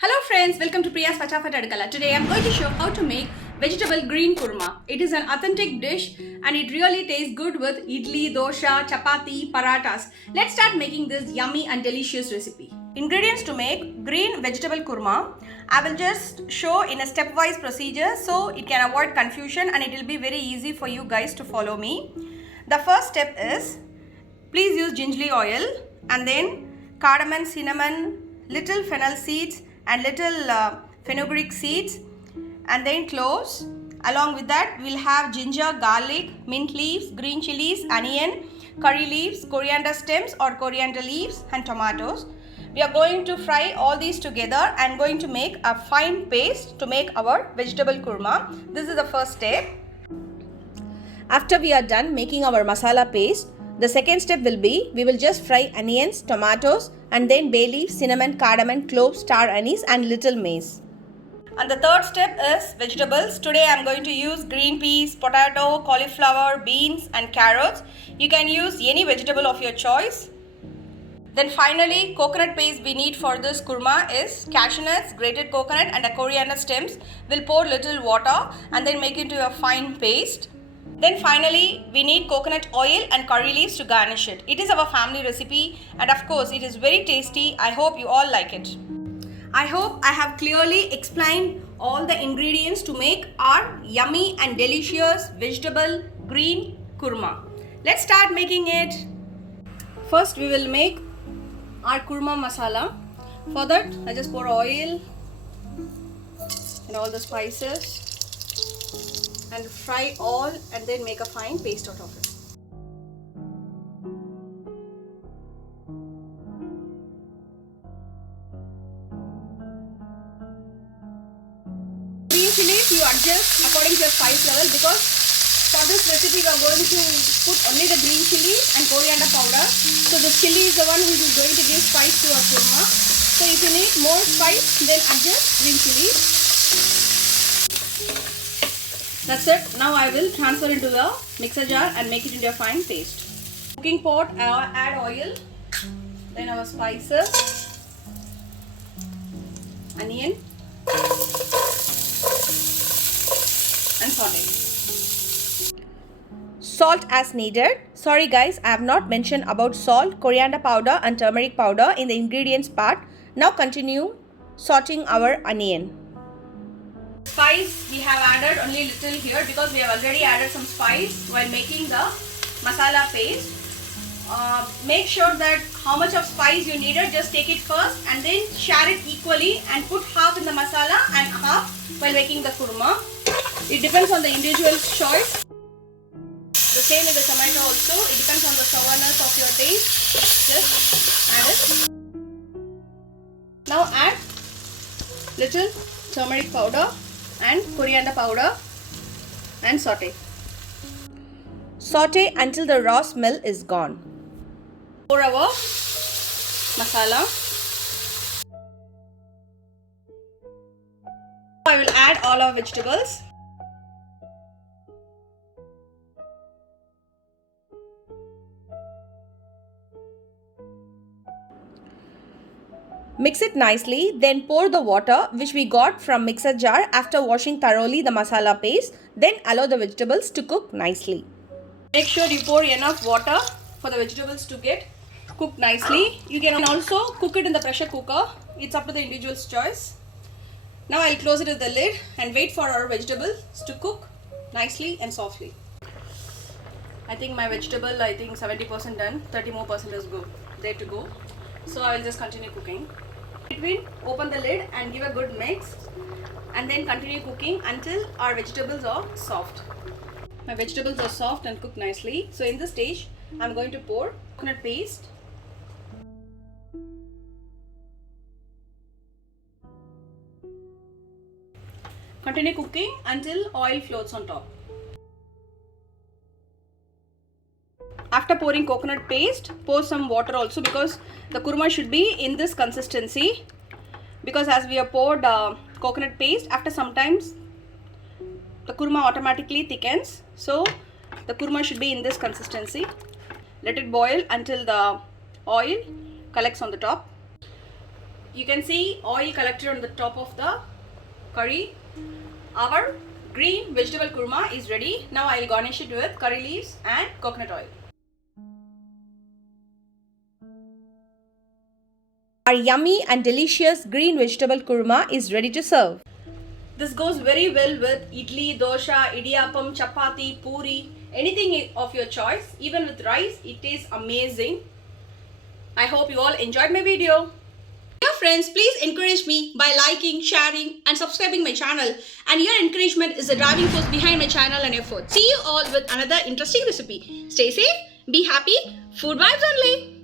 Hello friends, welcome to Priya's Fatafat Adkala. Today I am going to show how to make vegetable green kurma. It is an authentic dish and it really tastes good with idli, dosha, chapati, paratas. Let's start making this yummy and delicious recipe. Ingredients to make green vegetable kurma. I will just show in a stepwise procedure so it can avoid confusion and it will be very easy for you guys to follow me. The first step is please use gingerly oil and then cardamom, cinnamon, little fennel seeds and little fenugreek seeds and then cloves. Along with that we'll have ginger, garlic, mint leaves, green chilies, onion, curry leaves, coriander stems or coriander leaves and tomatoes. We are going to fry all these together and going to make a fine paste to make our vegetable kurma. This is the first step. After we are done making our masala paste, the second step will be we will just fry onions, tomatoes and then bay leaf, cinnamon, cardamom, cloves, star anise and little mace. And the third step is vegetables. Today I am going to use green peas, potato, cauliflower, beans and carrots. You can use any vegetable of your choice. Then finally, coconut paste we need for this kurma is cashew nuts, grated coconut and a coriander stems. We'll pour little water and then make it into a fine paste. Then finally, we need coconut oil and curry leaves to garnish it. It is our family recipe and of course it is very tasty. I hope you all like it. I hope I have clearly explained all the ingredients to make our yummy and delicious vegetable green kurma. Let's start making it. First we will make our kurma masala. For that I just pour oil and all the spices and fry all and then make a fine paste out of it. Green chilies you adjust according to your spice level because for this recipe we are going to put only the green chilies and coriander powder. So the chili is the one which is going to give spice to our kurma. So if you need more spice then adjust green chilies. That's it. Now I will transfer into the mixer jar and make it into a fine paste. Cooking pot, add oil, then our spices, onion and saute. Salt as needed. Sorry guys, I have not mentioned about salt, coriander powder and turmeric powder in the ingredients part. Now continue sauteing our onion. Spice we have added only little here because we have already added some spice while making the masala paste. Make sure that how much of spice you needed, just take it first and then share it equally and put half in the masala and half while making the kurma. It depends on the individual's choice. The same with the tomato also. It depends on the sourness of your taste. Just add it. Now add little turmeric powder and coriander powder and saute. Saute until the raw smell is gone. Pour our masala. I will add all our vegetables. Mix it nicely, then pour the water which we got from mixer jar after washing thoroughly the masala paste. Then allow the vegetables to cook nicely. Make sure you pour enough water for the vegetables to get cooked nicely. You can also cook it in the pressure cooker. It's up to the individual's choice. Now I'll close it with the lid and wait for our vegetables to cook nicely and softly. I think my vegetable 70% done, 30 more percent is there to go. So I will just continue cooking. Between, open the lid and give a good mix and then continue cooking until our vegetables are soft. My vegetables are soft and cooked nicely. So in this stage, I am going to pour coconut paste. Continue cooking until oil floats on top. After pouring coconut paste, pour some water also because the kurma should be in this consistency. Because as we have poured coconut paste, after some times the kurma automatically thickens. So the kurma should be in this consistency. Let it boil until the oil collects on the top. You can see oil collected on the top of the curry. Our green vegetable kurma is ready. Now I'll garnish it with curry leaves and coconut oil. Our yummy and delicious green vegetable kurma is ready to serve. This goes very well with idli, dosha, idiyappam, chapati, puri, anything of your choice. Even with rice, it tastes amazing. I hope you all enjoyed my video. Dear friends, please encourage me by liking, sharing and subscribing my channel. And your encouragement is the driving force behind my channel and effort. See you all with another interesting recipe. Stay safe, be happy, food vibes only.